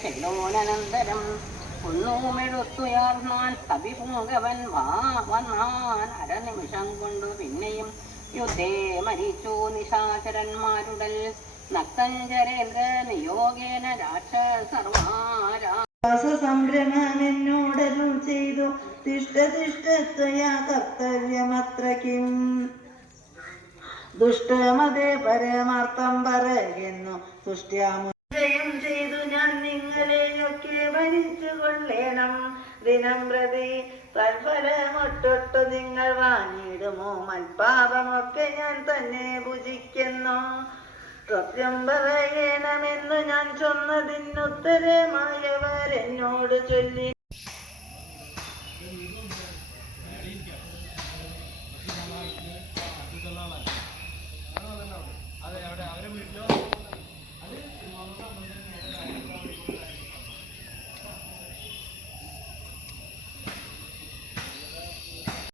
ചെല്ലോനന്തരം ഒന്നുമെടുത്തുയർന്നാൻ കവിപൂങ്കവൻ വാ വന്നാൻ അരനിമിഷം കൊണ്ടു പിന്നെയും യുദ്ധേ മരിച്ചു. നിശാചരന്മാരുടൽ നക്തഞ്ചരേന്ദ്ര നിയോഗേന രാക്ഷസർവാരാ സംഭ്രമെന്നോടരുൾ ചെയ്തു തിഷ്ടതിഷ്ടത്വയാ കർത്തവ്യമത്രയ്ക്കും ദുഷ്ടമതേ പരമാർത്ഥം പറയുന്നു തുഷ്ട്യാമുജയം ചെയ്തു ഞാൻ നിങ്ങളെയൊക്കെ ഭരിച്ചു കൊള്ളേണം ദിനം പ്രതി തൽഫലമൊട്ടൊട്ടു നിങ്ങൾ വാങ്ങിയിടുമോ? മൽപാപമൊക്കെ ഞാൻ തന്നെ ഭുജിക്കുന്നു. സത്യം പറയണമെന്നു ഞാൻ ചൊന്നതിനുത്തരമായവരെന്നോട് ചൊല്ലി